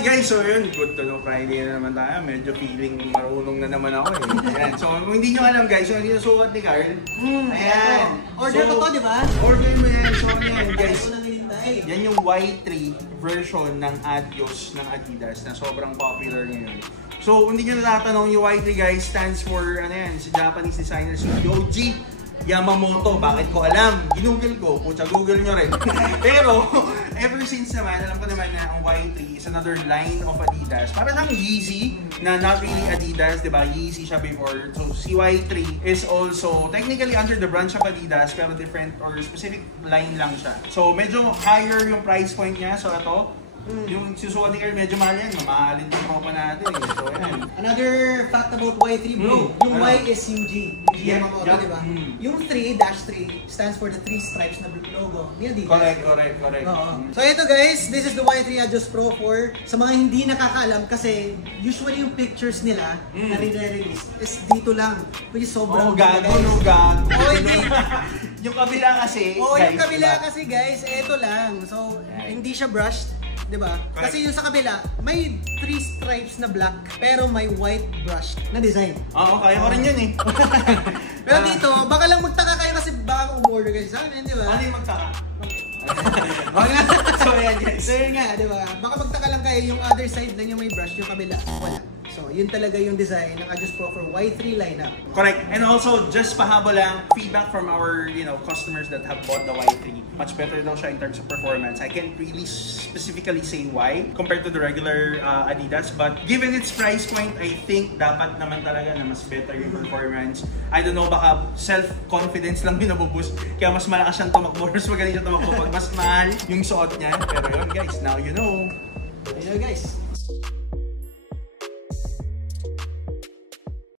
Okay guys, so yun, good to know Friday na naman tayo. Medyo feeling marunong na naman ako eh. Ayan. So kung hindi nyo alam guys, so hindi nasukat ni Carl. Ayan. Order ko to, di ba? Order mo yan. So ano yan guys, yan yung Y3 version ng Adios ng Adidas na sobrang popular ngayon. So kung hindi nyo natatanong, yung Y3 guys stands for ano yan, si Japanese designer si Yohji Yamamoto. Bakit ko alam? Ginugol ko. Pucha, Google nyo rin. Pero, ever since naman, alam ko naman na ang Y3 is another line of Adidas. Para lang Yeezy, na not really Adidas, diba? Yeezy siya before. So, si Y3 is also technically under the branch of Adidas, pero different or specific line lang siya. So, medyo higher yung price point niya. So, ito, yung susukat ni Carl, medyo mahal yan. Mamahalin yung tropa natin eh. So, yan. Another fact about Y3 bro, yung Y is yung G. Yamamoto, diba? Yung 3-3 stands for the 3 stripes na logo. Correct. So ito guys, this is the Y3 Adios Pro 4. Sa mga hindi nakakaalam, kasi usually yung pictures nila na re-release is dito lang. Which is sobrang gago. Yung kabila kasi, yung kabila kasi guys, ito lang. So, hindi siya brushed. Diba? Kasi yung sa kabila, may 3 stripes na black, pero may white brush na design. Oo, kaya ko rin yun eh. Pero dito, baka lang magtaka kayo kasi baka umorder kayo sa amin, diba? Ano yung magtaka? So yan guys. So yun nga, diba? Baka magtaka lang kayo, yung other side lang yung may brush, yung kabila, wala. So yun talaga yung design ng Adios Pro for Y3 lineup. Correct. And also, just pahabol lang, feedback from our customers that have bought the Y3. Much better daw siya in terms of performance. I can't really specifically say why compared to the regular Adidas. But given its price point, I think dapat naman talaga na mas better yung performance. I don't know, baka self-confidence lang yung nabuboost. Kaya mas malakas siyang tumakbo. Mas magaling siya tumakbo pag mas mahal yung suot niya. Pero yun guys, now you know. Ayun guys.